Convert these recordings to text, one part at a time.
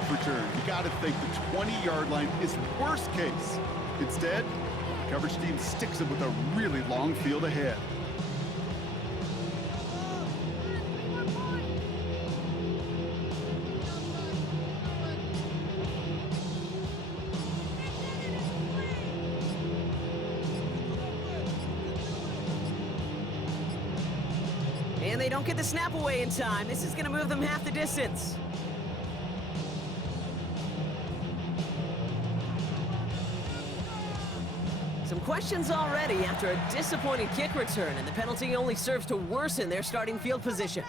kickoff return. You got to think the 20-yard line is worst case. Instead, the coverage team sticks him with a really long field ahead. And they don't get the snap away in time. This is going to move them half the distance. Some questions already after a disappointing kick return, and the penalty only serves to worsen their starting field position.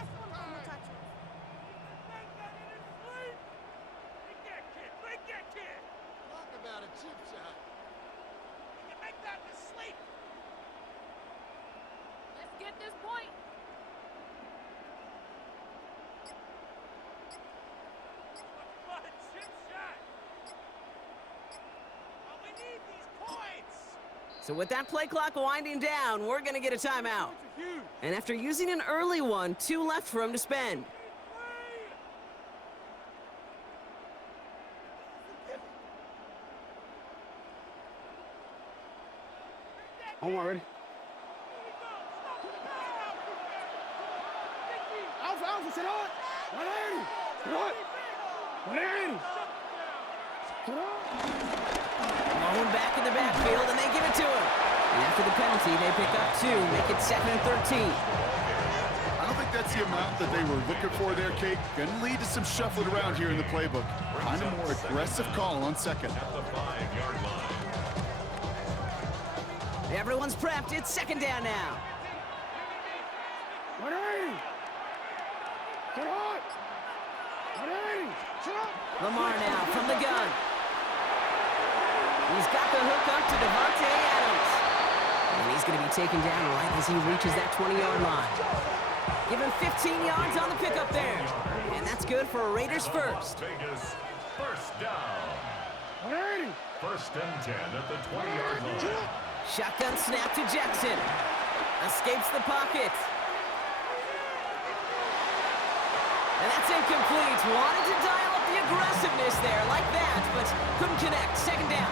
So with that play clock winding down, we're going to get a timeout. And after using an early one, 2 left for him to spend. Omar, ready? Alpha, Alpha, sit on! 180! Sit on! 180! Sit on! Moan back in the backfield, and they give it to him. And after the penalty, they pick up 2, make it 2nd and 13. I don't think that's the amount that they were looking for there, Kate. Gonna lead to some shuffling around here in the playbook. Find a more aggressive call on second. At the 5-yard line. Everyone's prepped. It's 2nd down now. 180! Sit on! 180! Sit on! Lamar now from the gun. He's got the hook up to Devontae Adams. And he's going to be taken down right as he reaches that 20-yard line. Give him 15 yards on the pickup there. And that's good for a Raiders first. Vegas, first down. 180! First and 10 at the 20-yard line. Shotgun snap to Jackson. Escapes the pocket. And that's incomplete. Wanted to dial up the aggressiveness there like that, but couldn't connect. 2nd down.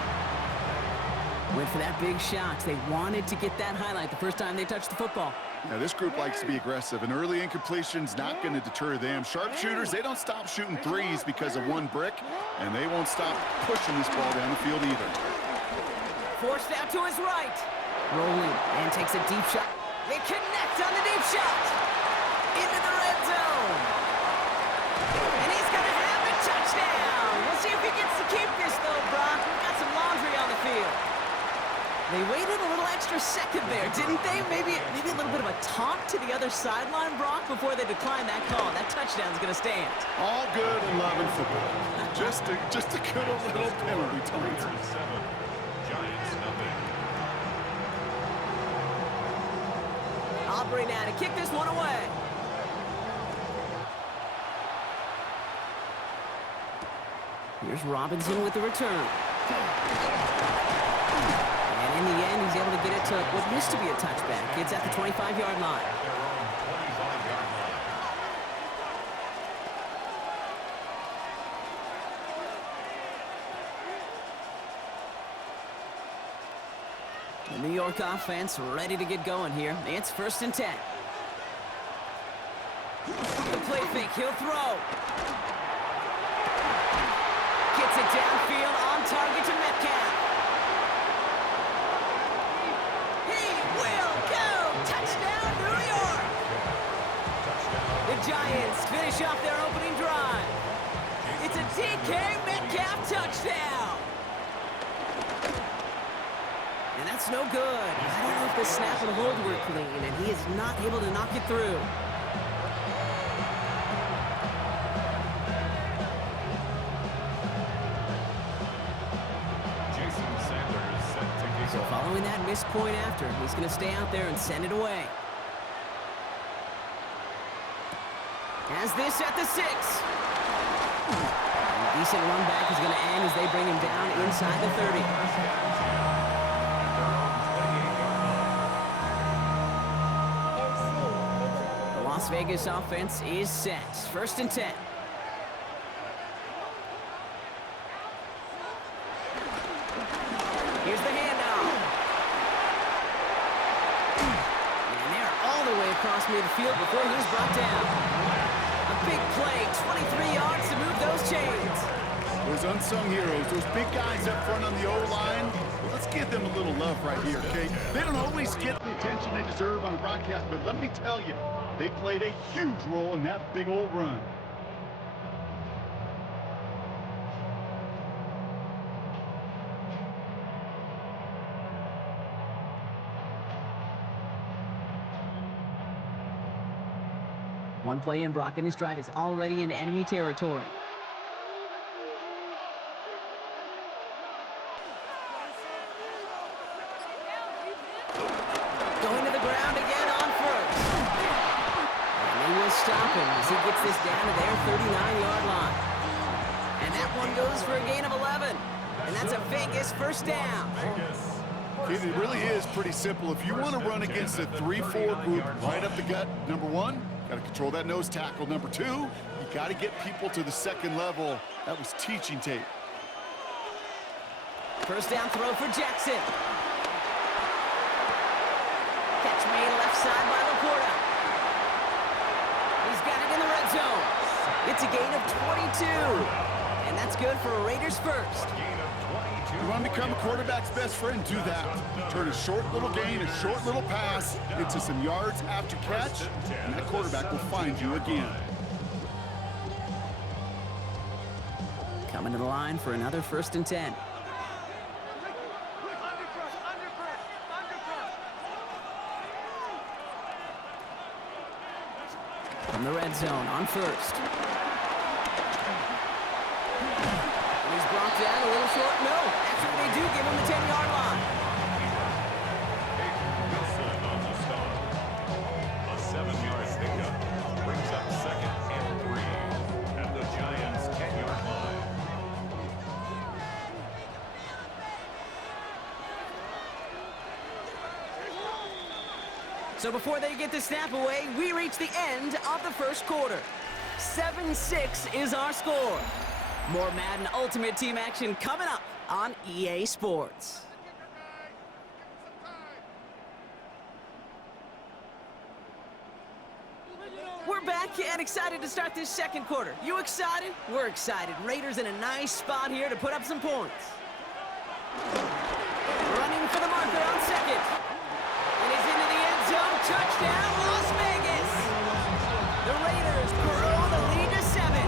Went for that big shot. They wanted to get that highlight the first time they touched the football. Now, this group likes to be aggressive, and early incompletion's not going to deter them. Sharpshooters, they don't stop shooting threes because of one brick, and they won't stop pushing this ball down the field either. Forced out to his right. Rolling and takes a deep shot. They connect on the deep shot. Into the red zone. And he's going to have a touchdown. We'll see if he gets to keep this, though, Brock. We've got some laundry on the field. They waited a little extra second there, didn't they? Maybe a little bit of a taunt to the other sideline, Brock, before they declined that call. That touchdown's going to stand. All good and love and football. Just a good old little penalty taunt. Giants nothing. Aubrey now to kick this one away. Here's Robinson with the return. And in the end, he's able to get it to what used to be a touchback. It's at the 25-yard line. At their own 25-yard line. The New York offense ready to get going here. It's 1st and 10. The play fake, he'll throw. Gets it downfield, on target to Metcalf. He will go! Touchdown, New York! The Giants finish off their opening drive. It's a DK Metcalf touchdown! And that's no good. I don't know if the snap and hold were clean, and he is not able to knock it through. Jason Sanders set to kick So off. following that missed point after, he's going to stay out there and send it away. Has this at the 6. A decent run back is going to end as they bring him down inside the 30. The Las Vegas offense is set. 1st and 10. Here's the handoff. And they're all the way across midfield before he's brought down. A big play, 23 yards to move those chains. Those unsung heroes, those big guys up front on the O-line, well, let's give them a little love right here, okay? They don't always get the attention they deserve on the broadcast, but let me tell you, they played a huge role in that big old run. One play in, Brock and his drive is already in enemy territory. Going to the ground again on first. And they will stop him as he gets this down to their 39-yard line. And that one goes for a gain of 11. And that's a Vegas first down. It really is pretty simple. If you want to run against a 3-4 group right up the gut, number one, got to control that nose tackle. Number two, you got to get people to the second level. That was teaching tape. First down throw for Jackson. Catch made left side by Laporta. He's got it in the red zone. It's a gain of 22. And that's good for a Raiders first. You want to become a quarterback's best friend, do that. Turn a short little gain, a short little pass into some yards after catch, and that quarterback will find you again. Coming to the line for another 1st and 10. From the red zone on first. And he's brought down a little short. No, actually they do give him the 10-yard line. Wilson on the stop. A 7-yard pickup brings up 2nd and 3 at the Giants' 10-yard line. So before they get the snap away, we reach the end of the first quarter. 7-6 is our score. More Madden Ultimate Team action coming up on EA Sports. We're back and excited to start this second quarter. You excited? We're excited. Raiders in a nice spot here to put up some points. Running for the marker on second. And he's into the end zone. Touchdown, Las Vegas. The Raiders grow the lead to 7.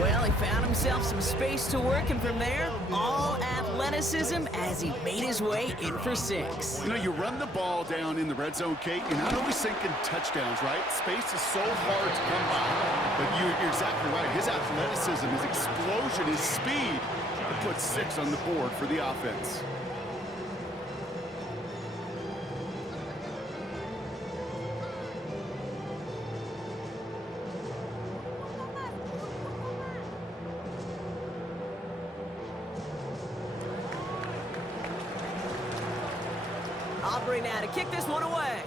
Well, he found himself some space to work, and from there, all athleticism as he made his way in for 6. You know, you run the ball down in the red zone, Kate, you're not always thinking touchdowns, right? Space is so hard to come by. But you're exactly right. His athleticism, his explosion, his speed, to put 6 on the board for the offense. Aubrey now to kick this one away.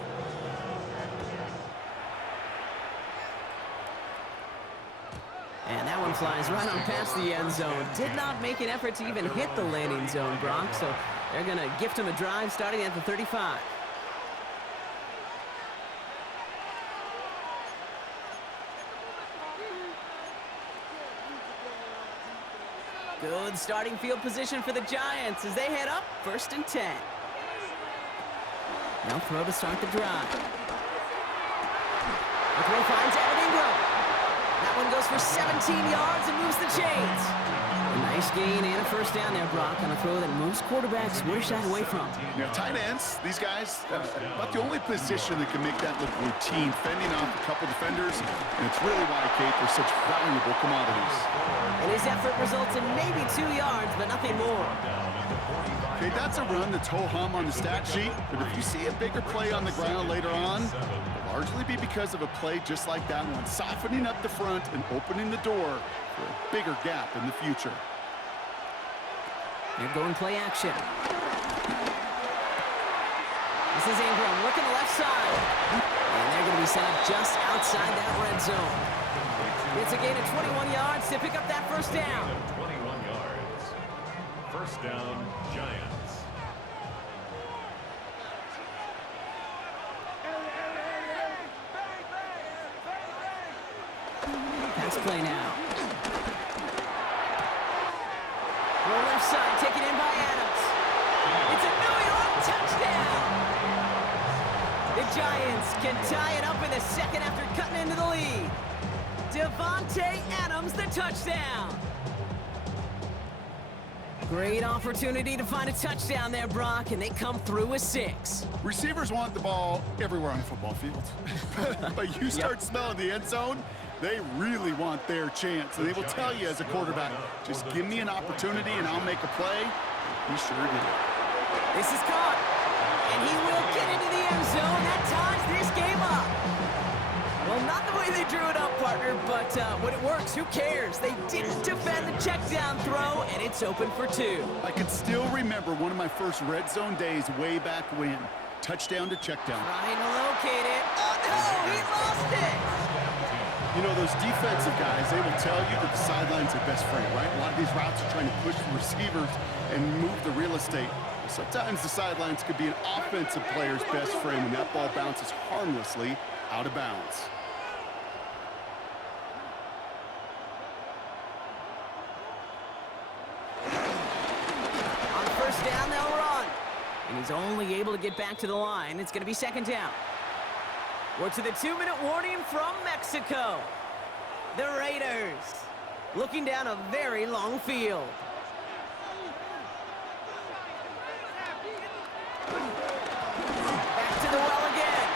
And that one flies right on past the end zone. Did not make an effort to even hit the landing zone, Brock, so they're going to gift him a drive starting at the 35. Good starting field position for the Giants as they head up 1st and 10. No throw to start the drive. The throw finds Evan Ingram. That one goes for 17 yards and moves the chains. A nice gain and a first down there, Brock, on a throw that most quarterbacks would have shied away from. You know, tight ends, these guys, about the only position that can make that look routine, fending off a couple defenders, and it's really why, Kate, they're such valuable commodities. And his effort results in maybe 2 yards, but nothing more. Okay, that's a run that's ho-hum on the stat sheet, but if you see a bigger play on the ground later on, it'll largely be because of a play just like that one, softening up the front and opening the door for a bigger gap in the future. They're going play action. This is Ingram looking left side. And they're going to be set up just outside that red zone. It's a gain of 21 yards to pick up that first down. 21 yards. First down, Giants. Pass play now. Roll left side, taken in by Adams. It's a New York touchdown! The Giants can tie it up in the second after cutting into the lead. Devontae Adams, the touchdown! Great opportunity to find a touchdown there, Brock, and they come through with 6. Receivers want the ball everywhere on the football field. But you start smelling the end zone, they really want their chance. And they will tell you as a quarterback, just give me an opportunity and I'll make a play. He sure did. This is caught, and he will get into the end zone. That ties this game up. Well, not the way they drew it up, partner, but when it works, who cares? They didn't defend the check down throw, and it's open for 2. I can still remember one of my first red zone days way back when. Touchdown to check down. Trying to locate it. Oh, no, he lost it. You know, those defensive guys, they will tell you that the sideline's their best friend, right? A lot of these routes are trying to push the receivers and move the real estate. Sometimes the sidelines could be an offensive player's best friend when that ball bounces harmlessly out of bounds. On first down, they'll run. And he's only able to get back to the line. It's going to be second down. We're to the 2-minute warning from Mexico. The Raiders looking down a very long field. Back to the well again.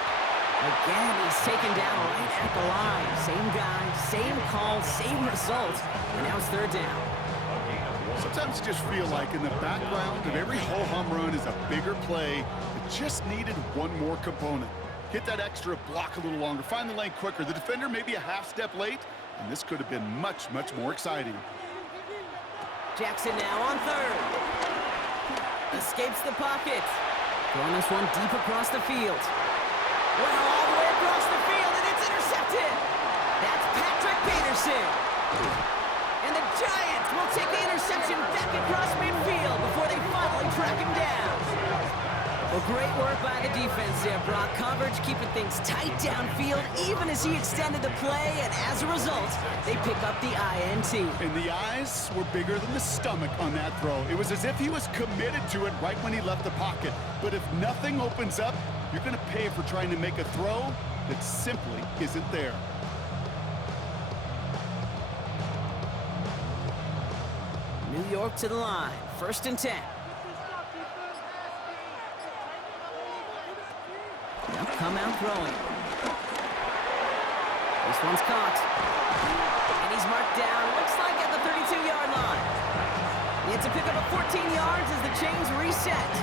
Again, he's taken down right at the line. Same guy, same call, same result. And now it's third down. Sometimes you just feel like in the background of every ho-hum run is a bigger play that just needed one more component. Hit that extra block a little longer, find the lane quicker. The defender may be a half step late, and this could have been much, much more exciting. Jackson now on third. Escapes the pocket. Throwing this one deep across the field. Well, all the way across the field, and it's intercepted. That's Patrick Peterson. And the Giants will take the interception back across midfield before they finally track him down. Well, great work by the defense there, Brock. Coverage keeping things tight downfield even as he extended the play, and as a result, they pick up the INT. And the eyes were bigger than the stomach on that throw. It was as if he was committed to it right when he left the pocket. But if nothing opens up, you're going to pay for trying to make a throw that simply isn't there. New York to the line. First and 10. They'll come out throwing. This one's caught. And he's marked down, looks like at the 32-yard line. He had to pick up a 14 yards as the chains reset.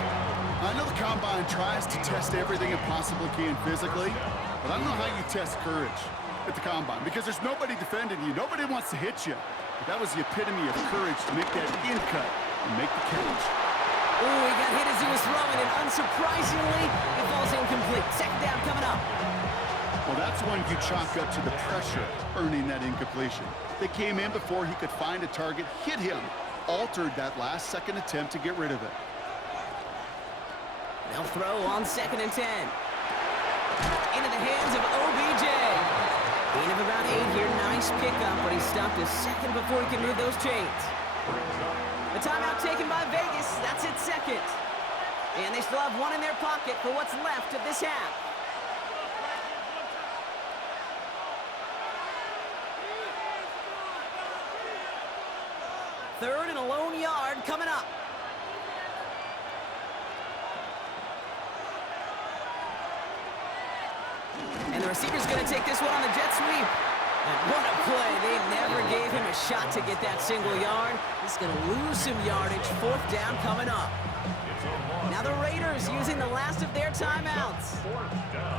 I know the Combine tries to test everything it possibly can physically, but I don't know how you test courage at the Combine because there's nobody defending you. Nobody wants to hit you. But that was the epitome of courage to make that in cut and make the catch. Ooh, he got hit as he was throwing, and unsurprisingly, it falls incomplete. Second down coming up. Well, that's when you chalk up to the pressure earning that incompletion. They came in before he could find a target, hit him, altered that last-second attempt to get rid of it. They'll throw on second and 10. Into the hands of OBJ. Gain of about 8 here. Nice pickup, but he stopped a second before he can move those chains. The timeout taken by Vegas. That's its second. And they still have one in their pocket for what's left of this half. Third and a lone yard coming up. And the receiver's going to take this one on the jet sweep. And what a play. They never gave him a shot to get that single yard. He's going to lose some yardage. Fourth down coming up. Now the Raiders using the last of their timeouts.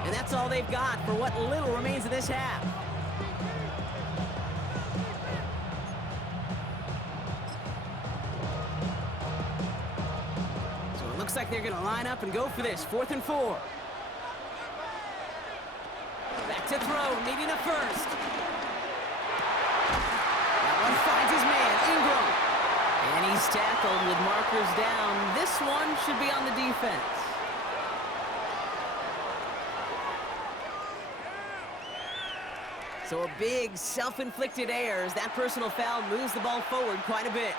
And that's all they've got for what little remains of this half. So it looks like they're going to line up and go for this. 4th and 4. Back to throw, needing a first. That one finds his man, Ingram. And he's tackled field with markers down. This one should be on the defense. So a big self-inflicted error as that personal foul moves the ball forward quite a bit.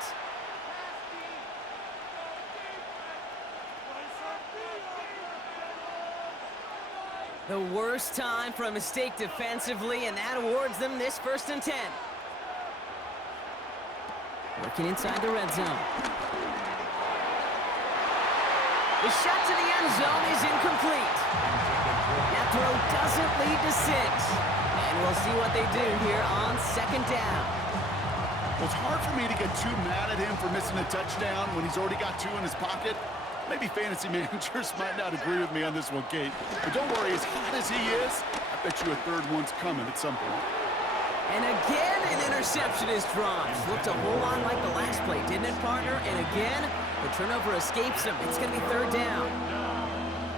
The worst time for a mistake defensively, and that awards them this 1st and 10. Working inside the red zone. The shot to the end zone is incomplete. That throw doesn't lead to 6. And we'll see what they do here on 2nd down. Well, it's hard for me to get too mad at him for missing a touchdown when he's already got 2 in his pocket. Maybe fantasy managers might not agree with me on this one, Kate. But don't worry, as hot as he is, I bet you a 3rd one's coming at some point. And again, an interception is drawn. Looked a whole lot like the last play, didn't it, partner? And again, the turnover escapes him. It's going to be 3rd down.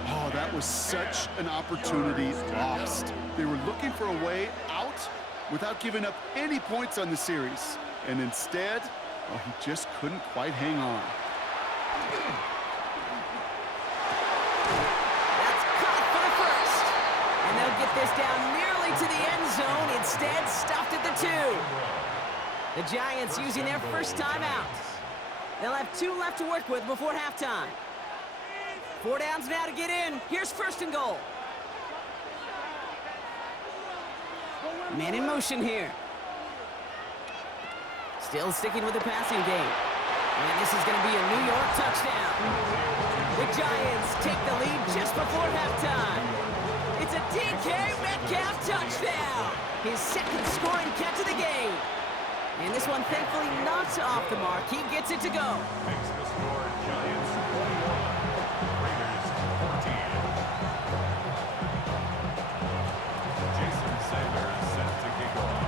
Oh, that was such an opportunity lost. They were looking for a way out without giving up any points on the series. And instead, well, he just couldn't quite hang on. Get this down nearly to the end zone, instead stopped at the 2. The Giants using their first timeout. They'll have 2 left to work with before halftime. 4 downs now to get in. Here's 1st and goal. Man in motion here. Still sticking with the passing game. And this is going to be a New York touchdown. The Giants take the lead just before halftime. It's a DK Metcalf touchdown! His 2nd scoring catch of the game. And this one thankfully not off the mark. He gets it to go. Makes the score Giants 21, Raiders 14. Jason Sanders set to kick off.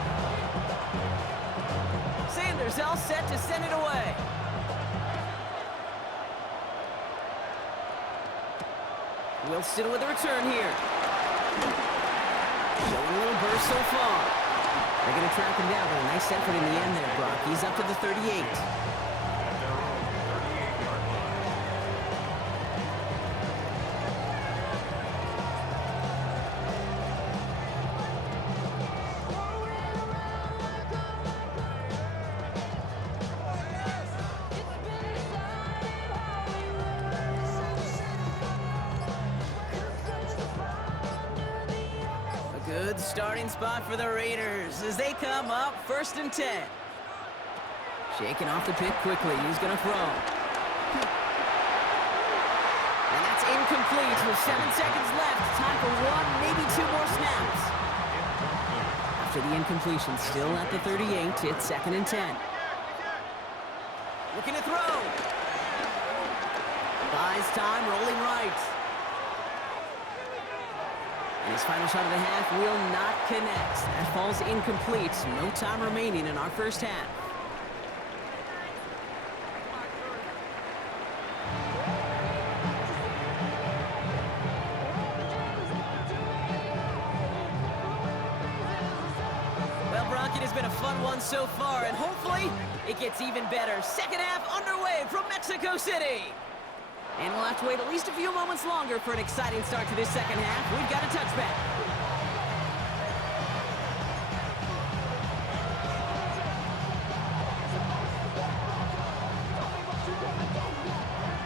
Sanders all set to send it away. Wilson with a return here. Showing a little burst so far. They're going to track him down, but a nice effort in the end there, Brock. He's up to the 38. At their own 38-yard line. Good starting spot for the Raiders as they come up 1st and 10. Shaking off the pick quickly. He's going to throw. And that's incomplete with 7 seconds left. Time for 1, maybe 2 more snaps. After the incompletion, still at the 38, it's 2nd and 10. Looking to throw. Buys time, rolling right. And his final shot of the half will not connect. That falls incomplete. No time remaining in our first half. Well, Brock, it has been a fun one so far, and hopefully it gets even better. 2nd half underway from Mexico City. And we'll have to wait at least a few moments longer for an exciting start to this 2nd half. We've got a touchback.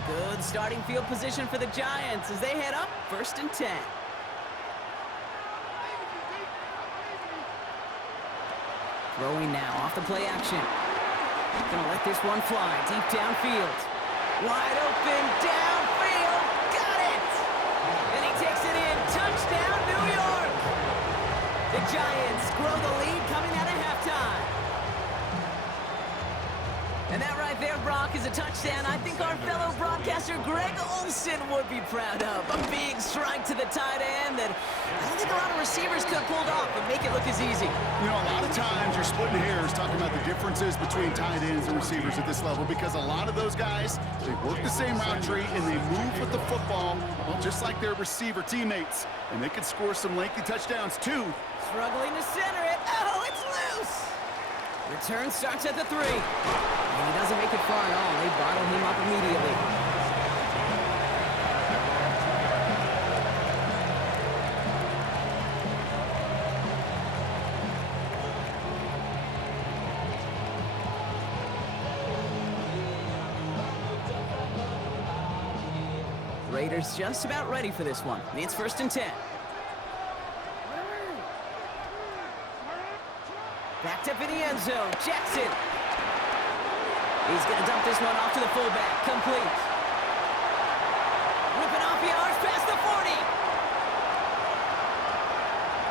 Good starting field position for the Giants as they head up 1st and 10. Throwing now off the play action. Gonna let this one fly deep downfield. Wide open, downfield, got it! And he takes it in, touchdown, New York! The Giants grow the lead coming out of halftime. And that right there, Brock, is a touchdown I think our fellow broadcaster Greg Olsen would be proud of. A big strike to the tight end that I don't think a lot of receivers could have pulled off and make it look as easy. You know, a lot of times you're splitting hairs talking about the differences between tight ends and receivers at this level because a lot of those guys, they work the same route tree and they move with the football, well, just like their receiver teammates. And they can score some lengthy touchdowns, too. Struggling to center it. Oh, it's loose! Return starts at the 3. And he doesn't make it far at all. They bottle him up immediately. Raiders just about ready for this one. It's 1st and 10. Backed up in the end zone. Jackson. He's going to dump this one off to the fullback. Complete. Whipping off yards past the 40.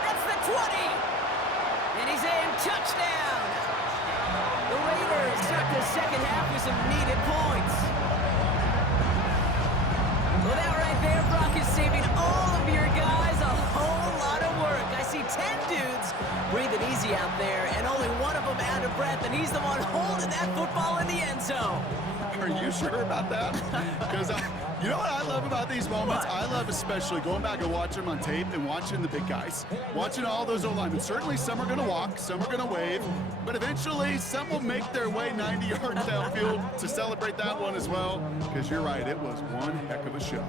That's the 20. And he's in. Touchdown. The Raiders start the second half with some needed points. Well, that right there, Brock, is saving all of your guys a whole lot of work. I see 10 dudes breathing easy out there, and only one of them out of breath, and he's the one holding that football in the end zone. Are you sure about that? Because you know what I love about these moments? What? I love especially going back and watching them on tape and watching the big guys. Watching all those O-linemen. Certainly some are going to walk, some are going to wave, but eventually some will make their way 90 yards downfield to celebrate that one as well. Because you're right, it was one heck of a show.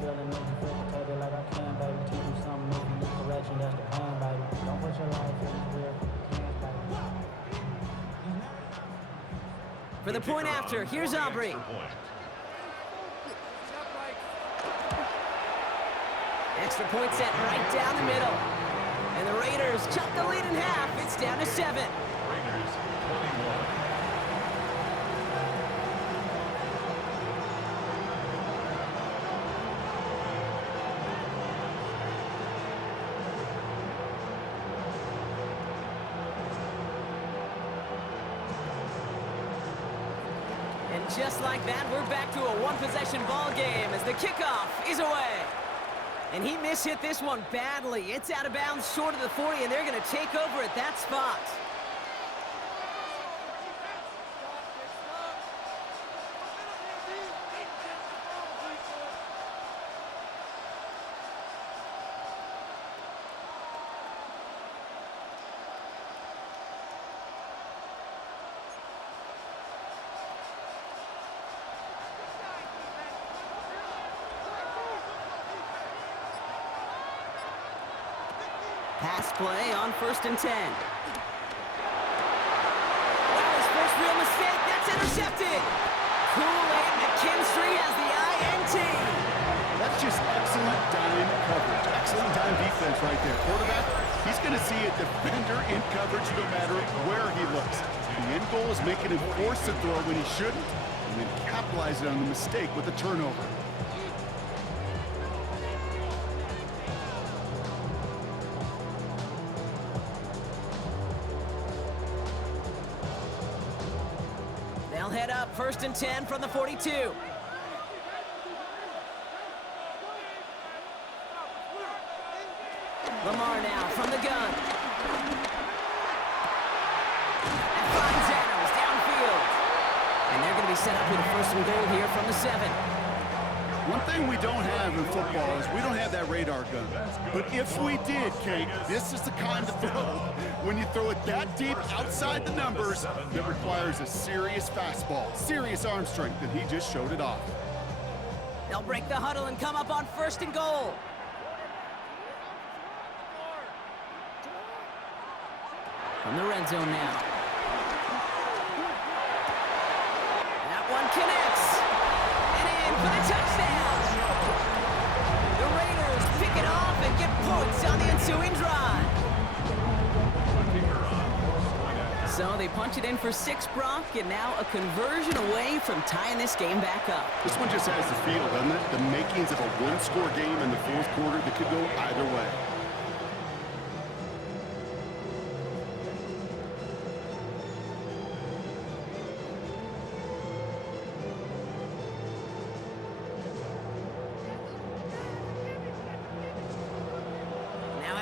For the point after, here's Aubrey. Extra point set right down the middle. And the Raiders chop the lead in half. It's down to 7. Raiders 21. And just like that, we're back to a one-possession ball game as the kickoff is away. And he mishit this one badly. It's out of bounds short of the 40, and they're going to take over at that spot. Pass play on 1st and 10. That was first real mistake. That's intercepted. Kool-Aid McKinstry has the INT. That's just excellent dime coverage. Excellent dime defense right there. Quarterback, he's going to see a defender in coverage no matter where he looks. The end goal is making him force a throw when he shouldn't, and then capitalizing on the mistake with a turnover. They'll head up 1st and 10 from the 42. Lamar now from the gun. And finds Adams downfield. And they're going to be set up with a 1st and goal here from the 7. One thing we don't have in football is we don't have that radar gun. But if we did, Kate, this is the kind of throw, when you throw it that deep outside the numbers, that requires a serious fastball, serious arm strength, and he just showed it off. They'll break the huddle and come up on 1st and goal. From the red zone now. That one connects. And in for the touchdown. The Raiders pick it off and get points on the ensuing drive. So they punch it in for 6, Brock, and now a conversion away from tying this game back up. This one just has the feel, doesn't it? The makings of a one-score game in the 4th quarter that could go either way.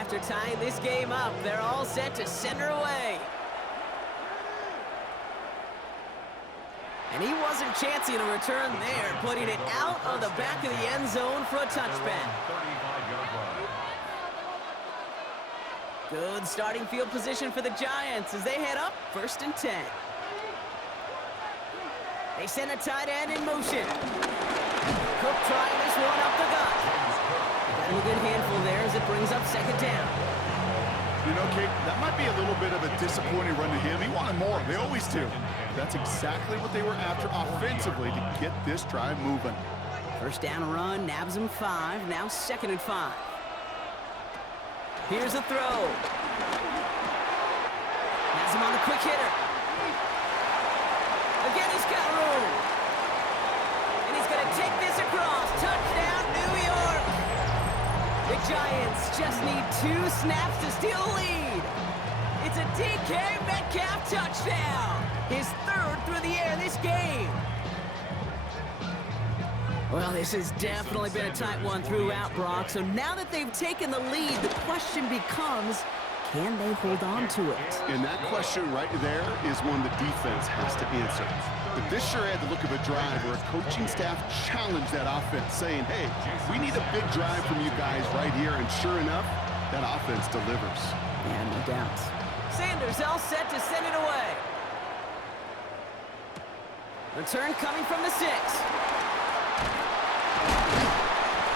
After tying this game up, they're all set to send her away. And he wasn't chancing a return there, putting it out of the back of the end zone for a touchback. 35-yard line. Good starting field position for the Giants as they head up 1st and 10. They send a tight end in motion. Cook trying this one up the gut. Got him a good handful there as it brings up second down. You know, Kate, that might be a little bit of a disappointing run to him. He wanted more. They always do. That's exactly what they were after offensively to get this drive moving. First down run, nabs him 5. Now 2nd and 5. Here's a throw. Has him on the quick hitter. Again, he's got room. And he's going to take this across. Touchdown, New York. The Giants just need 2 snaps to steal the lead. It's a DK Metcalf touchdown. His 3rd through the air this game. Well, this has definitely been a tight one throughout, Brock. So now that they've taken the lead, the question becomes, can they hold on to it? And that question right there is one the defense has to answer. But this sure had the look of a drive where a coaching staff challenged that offense, saying, hey, we need a big drive from you guys right here. And sure enough, that offense delivers. Yeah, no doubt. Sanders all set to send it away. Return coming from the 6.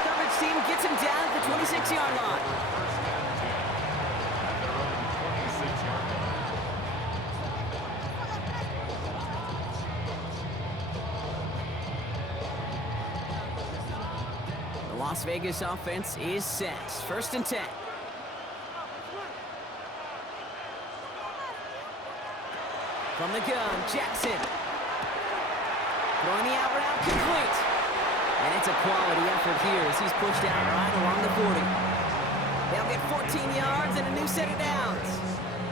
Coverage team gets him down at the 26-yard line. The Las Vegas offense is set. 1st and 10. From the gun, Jackson. Throwing the out route complete. And it's a quality effort here as he's pushed out right along the 40. They'll get 14 yards and a new set of downs.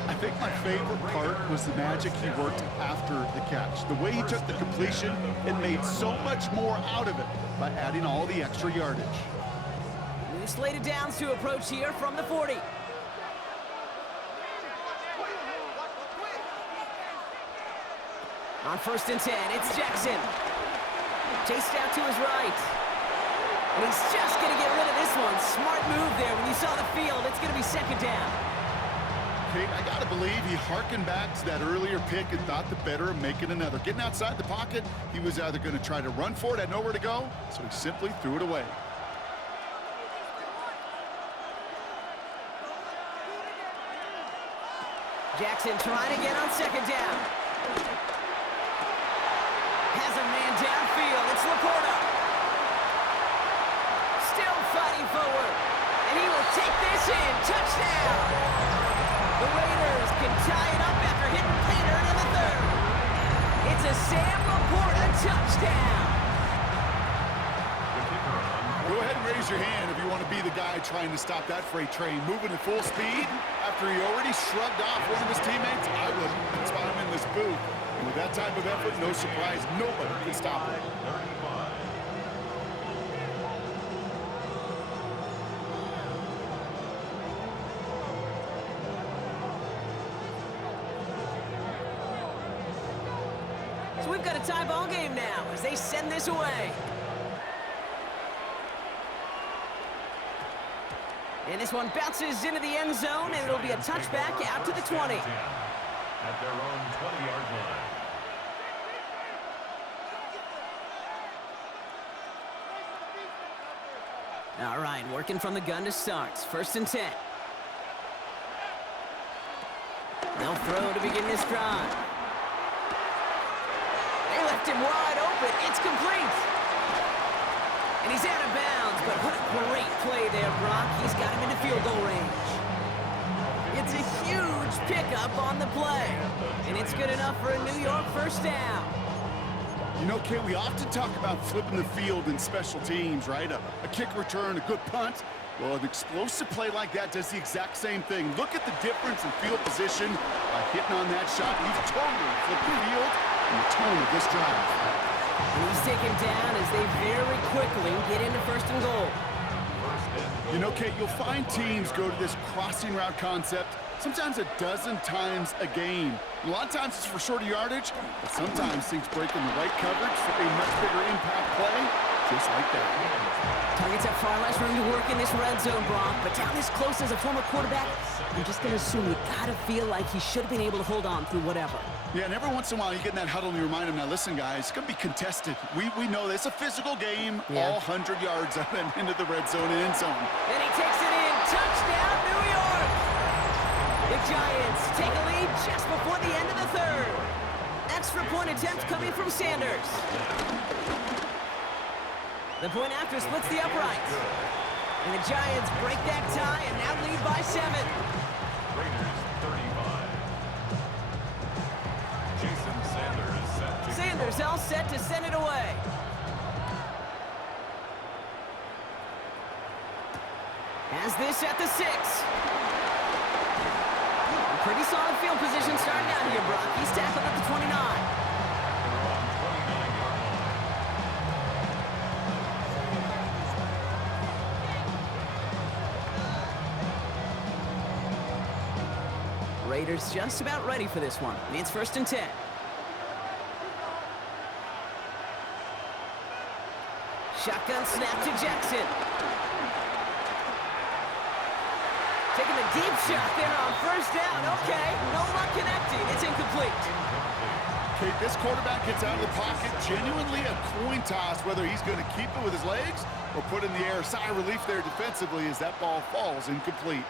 I think my favorite part was the magic he worked after the catch. The way he took the completion and made so much more out of it by adding all the extra yardage. New slated downs to approach here from the 40. On 1st and 10, it's Jackson. Chased out to his right. And he's just going to get rid of this one. Smart move there when you saw the field. It's going to be 2nd down. Kate, I got to believe he harkened back to that earlier pick and thought the better of making another. Getting outside the pocket, he was either going to try to run for it, had nowhere to go, so he simply threw it away. Jackson trying to get on 2nd down. Has a man downfield. It's Laporta. Still fighting forward. And he will take this in. Touchdown. The Raiders can tie it up after hitting Pater in the 3rd. It's a Sam Laporta touchdown. Go ahead and raise your hand if you want to be the guy trying to stop that freight train moving at full speed after he already shrugged off one of his teammates. I would. That's why I'm in this booth. And with that type of effort, no surprise, nobody can stop it. So we've got a tie ball game now as they send this away. And this one bounces into the end zone, and it'll be a touchback out to the 20. At their own 20-yard line. All right, working from the gun to start. 1st and 10. They'll throw to begin this drive. They left him wide open. It's complete. And he's out of bounds, but what a great play there, Brock. He's got him into field goal range. It's a huge pickup on the play, and it's good enough for a New York 1st down. You know, Kate, we often talk about flipping the field in special teams, right? A kick return, a good punt. Well, an explosive play like that does the exact same thing. Look at the difference in field position by hitting on that shot. You've totally flipped the field and the tone of this drive. And he's taken down as they very quickly get into 1st and goal. You know, Kate, you'll find teams go to this crossing route concept sometimes a dozen times a game. A lot of times it's for shorter yardage, but sometimes things break in the right coverage for a much bigger impact play. just like that. Targets have far less room to work in this red zone, Brock, but down this close as a former quarterback, I'm just going to assume you gotta feel like he should have been able to hold on through whatever. Yeah, and every once in a while you get in that huddle and you remind him, now listen, guys, it's going to be contested. We know this. It's a physical game, all 100 yards up and into the red zone and end zone. And he takes it in. Touchdown, New York! The Giants take a lead just before the end of the third. Extra point attempt coming from Sanders. The point after splits the uprights. And the Giants break that tie and now lead by 7. Raiders 35. Jason Sanders set to Sanders all set to send it away. Has this at the 6. A pretty solid field position starting out here, Brock. He's tackled at the 29. They're on 29-yard line. Raiders just about ready for this one. It's 1st and 10. Shotgun snap to Jackson. Taking a deep shot there on 1st down. Okay, no luck connecting. It's incomplete. Kate, this quarterback gets out of the pocket, genuinely a coin toss, whether he's going to keep it with his legs or put in the air. Sigh of relief there defensively as that ball falls incomplete.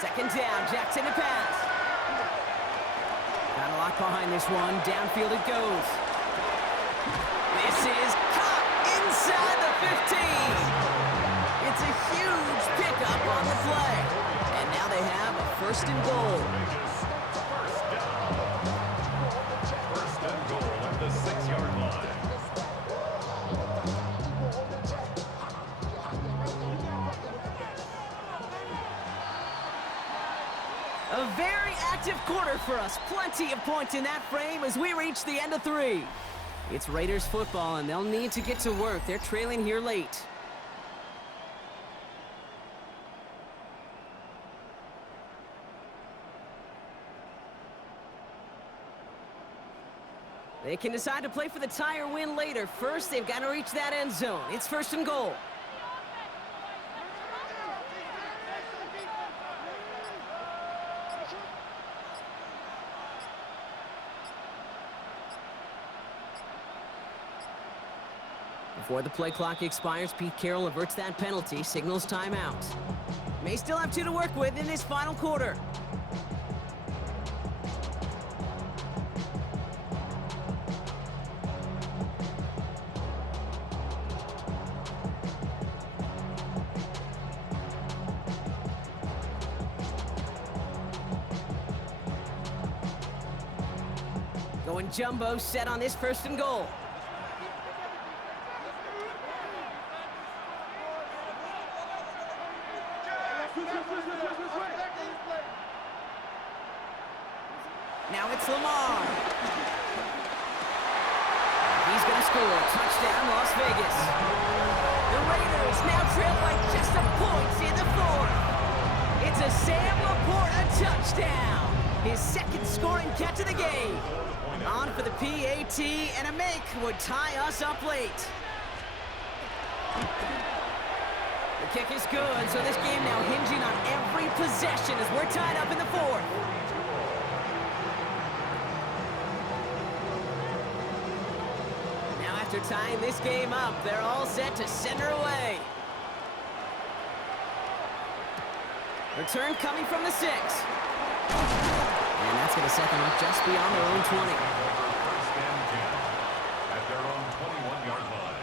2nd down, Jackson to pass. Got a lock behind this one. Downfield it goes. This is caught inside the 15. It's a huge pickup on the play. And now they have a 1st and goal. First and goal at the 6-yard line. A very active quarter for us. Plenty of points in that frame as we reach the end of 3. It's Raiders football, and they'll need to get to work. They're trailing here late. They can decide to play for the tie or win later. First, they've got to reach that end zone. It's 1st and goal. Before the play clock expires, Pete Carroll averts that penalty, signals timeout. May still have 2 to work with in this final quarter. Going jumbo set on this 1st and goal. Now it's Lamar. He's going to score. Touchdown, Las Vegas. The Raiders now trail by just a point in the 4th. It's a Sam Laporta touchdown. His 2nd scoring catch of the game. On for the PAT, and a make would tie us up late. The kick is good, so this game now hinging on every possession as we're tied up in the 4th. Now after tying this game up, they're all set to send her away. Return coming from the 6. And that's going to set them up just beyond their own 20. First and 10 at their own 21-yard line.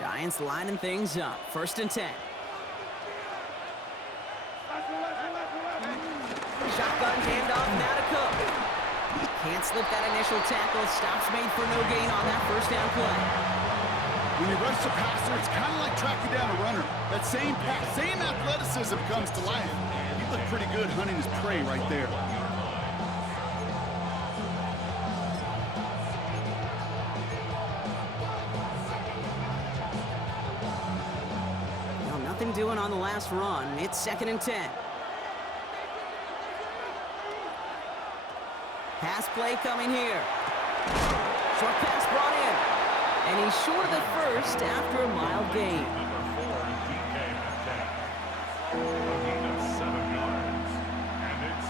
Giants lining things up. 1st and 10. Shotgun handoff now to Cook. Can't slip that initial tackle. Stops made for no gain on that 1st down play. When you rush the passer, it's kind of like tracking down a runner. That same pass, same athleticism comes to life. He looked pretty good hunting his prey right there. Well, nothing doing on the last run. It's 2nd and 10. Pass play coming here. Short pass brought in. And he's short of the first after a mild gain. Number 4, DK Metcalf. A gain of 7 yards. And it's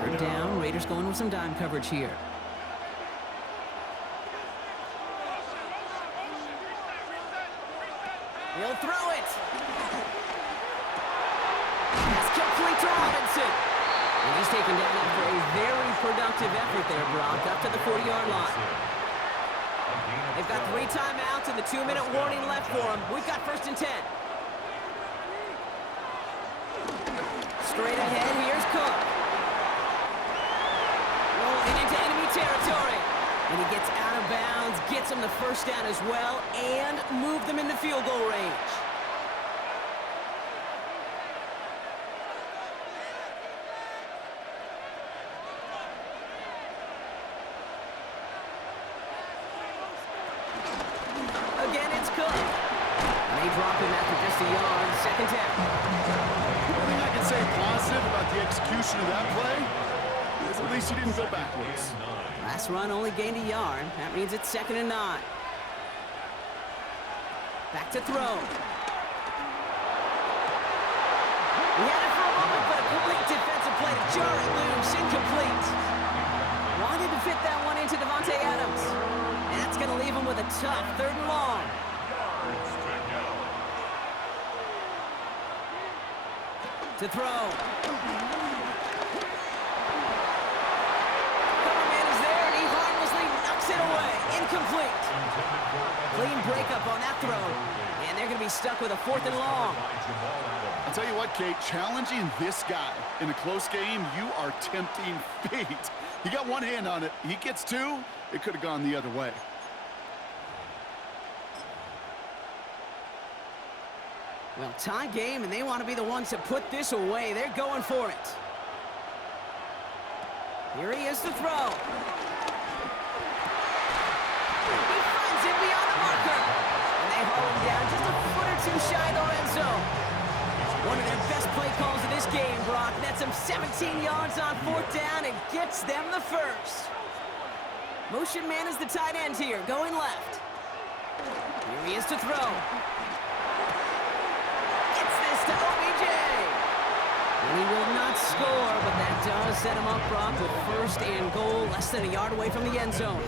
Third down. Raiders going with some dime coverage here. He'll throw it. Pass complete to Robinson. And he's taken down after a very productive effort there, Brock, up to the 40-yard line. They've got 3 timeouts and the 2-minute warning left for them. We've got 1st and 10. Straight ahead, here's Cook. Rolling into enemy territory. And he gets out of bounds, gets them the 1st down as well, and move them into field goal range. Again, it's Cook. And they drop him after just a yard, 2nd down. The only thing I can say positive about the execution of that play is at least he didn't go backwards. Last run only gained a yard. That means it's 2nd and 9. Back to throw. He had it for a moment, but a complete defensive play to jar it loose. Incomplete. Wanted to fit that one into Devontae Adams. And that's going to leave him with a tough 3rd and long. To throw. Coverman is there, and he harmlessly knocks it away. Incomplete. Clean breakup on that throw. And they're going to be stuck with a 4th and long. I'll tell you what, Kate, challenging this guy in a close game, you are tempting fate. He got one hand on it. He gets 2. It could have gone the other way. Well, tie game, and they want to be the ones to put this away. They're going for it. Here he is to throw. He finds it beyond the marker. And they haul him down just a foot or 2 shy of the red zone. One of their best play calls of this game, Brock. Nets them 17 yards on 4th down and gets them the 1st. Motion man is the tight end here, going left. Here he is to throw. To OBJ. And he will not score, but that does set him up, Brock, with 1st and goal, less than a yard away from the end zone.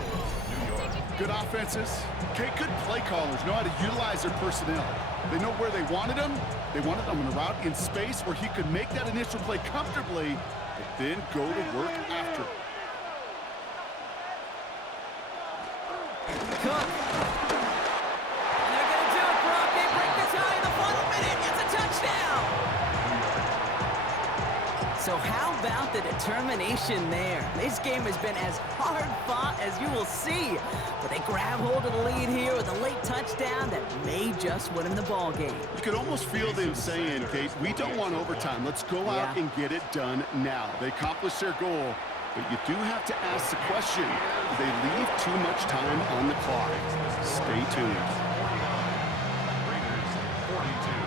Good offenses. Kate, good play callers know how to utilize their personnel. They know where they wanted him. They wanted him in a route in space where he could make that initial play comfortably, but then go to work after. Cook. And they're going to do it, Brock. They break the tie in the final minute. It's a touchdown. So how about the determination there? This game has been as hard fought as you will see. But they grab hold of the lead here with a late touchdown that may just win them the ball game. You could almost feel them saying, Kate, we don't want overtime. Let's go out and get it done now. They accomplished their goal, but you do have to ask the question, do they leave too much time on the clock? Stay tuned. Raiders 42.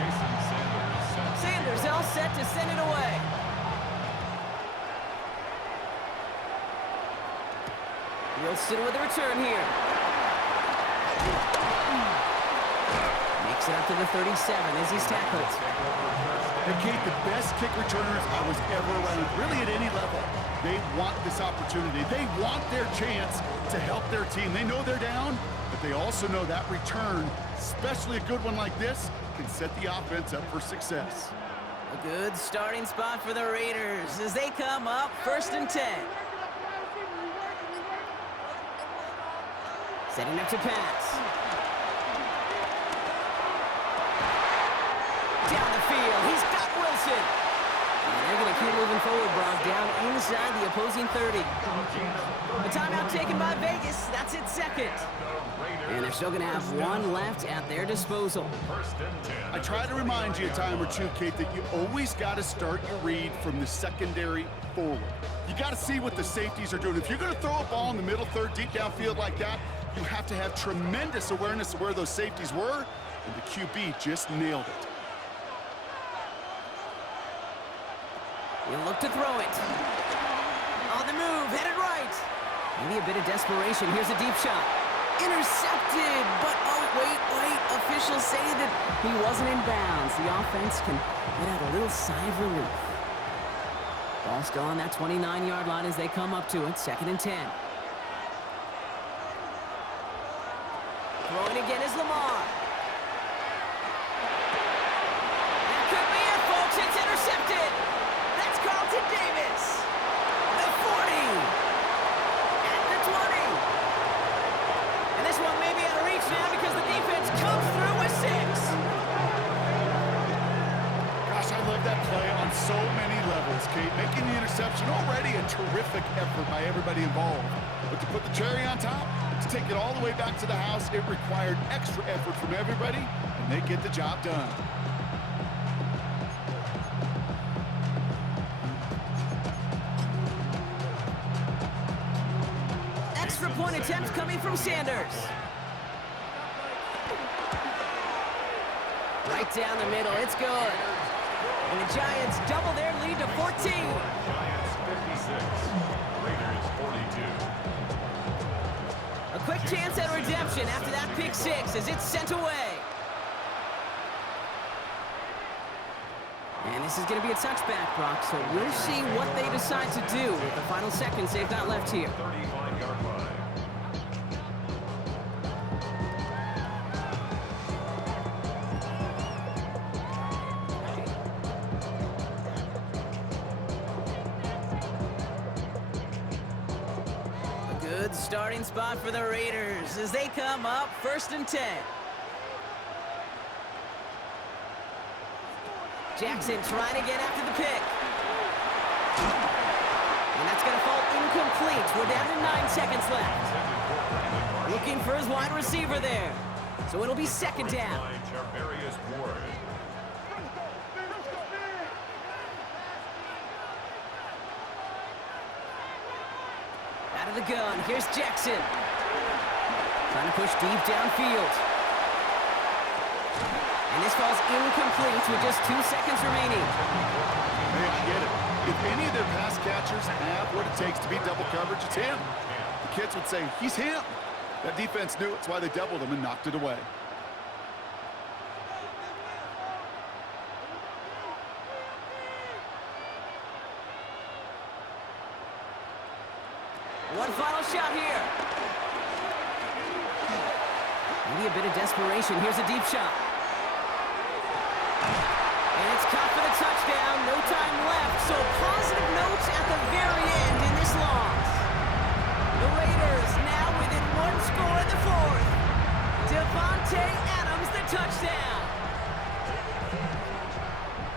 Jason Sanders set. Sanders all set to send it away. Wilson with a return here. Makes it up to the 37 as he's tackled. And Kate, the best kick returners I was ever around, really at any level. They want this opportunity. They want their chance to help their team. They know they're down, but they also know that return, especially a good one like this, can set the offense up for success. A good starting spot for the Raiders as they come up 1st and 10. Setting up to pass. Down the field, he's got Wilson. And they're going to keep moving forward, Brock, down inside the opposing 30. A timeout taken by Vegas. That's its 2nd. And they're still going to have 1 left at their disposal. 1st and 10. I try to remind you a time or two, Kate, that you always got to start your read from the secondary forward. You got to see what the safeties are doing. If you're going to throw a ball in the middle third, deep downfield like that, you have to have tremendous awareness of where those safeties were, and the QB just nailed it. You look to throw it. On the move, headed right. Maybe a bit of desperation. Here's a deep shot. Intercepted, but oh, wait. Officials say that he wasn't in bounds. The offense can let out a little sigh of relief. Ball still on that 29-yard line as they come up to it. 2nd and 10. Throwing again is Lamar. That could be it, folks. It's intercepted. That's Carlton Davis. The 40. At the 20. And this one may be out of reach now because the defense comes through with 6. Gosh, I love that play on so many levels, Kate. Making the interception already a terrific effort by everybody involved. But to put the cherry on top, to take it all the way back to the house, it required extra effort from everybody, and they get the job done. Extra point attempts coming from Sanders. Right down the middle, it's good. And the Giants double their lead to 14. Giants 56, Raiders 42. A quick chance at redemption after that pick 6 as it's sent away. And this is going to be a touchback, Brock, so we'll see what they decide to do with the final seconds they've got left here. 35-yard line. Good starting spot for the Raiders as they come up 1st and 10. Jackson trying to get after the pick. And that's going to fall incomplete. We're down to 9 seconds left. Looking for his wide receiver there. So it'll be 2nd down. Charvarius Ward. Out of the gun, here's Jackson. Trying to push deep downfield. And this falls incomplete with just 2 seconds remaining. Hey, I get it. If any of their pass catchers have what it takes to beat double coverage, it's him. The kids would say, he's him. That defense knew it. That's why they doubled him and knocked it away. One final shot here. Maybe a bit of desperation. Here's a deep shot. And it's caught for the touchdown. No time left. So positive notes at the very end in this loss. The Raiders now within 1 score in the 4th. Devontae Adams, the touchdown.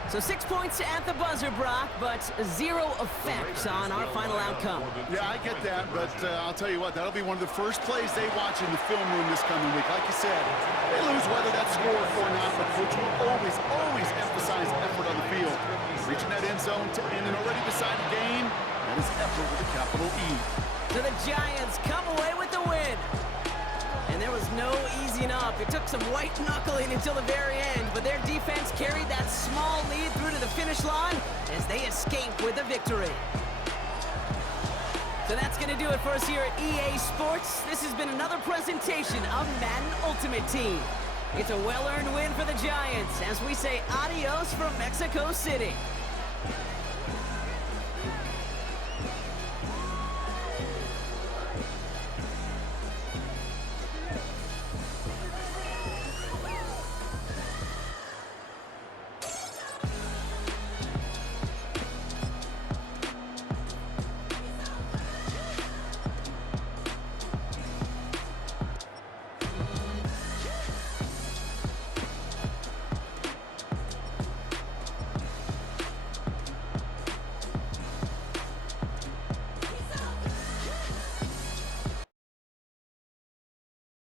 So 6 points at the buzzer, Brock, but 0 effect on our final outcome. Yeah, I get that, but I'll tell you what, that'll be one of the first plays they watch in the film room this coming week. Like you said, they lose whether that's scored or not, but coach will always emphasize effort on the field. Reaching that end zone to end an already decided game, that is effort with a capital E. So the Giants come away with the win. And there was no easing up. It took some white knuckling until the very end, but their defense carried that small lead through to the finish line as they escape with a victory. So that's going to do it for us here at EA Sports. This has been another presentation of Madden Ultimate Team. It's a well-earned win for the Giants as we say adios from Mexico City.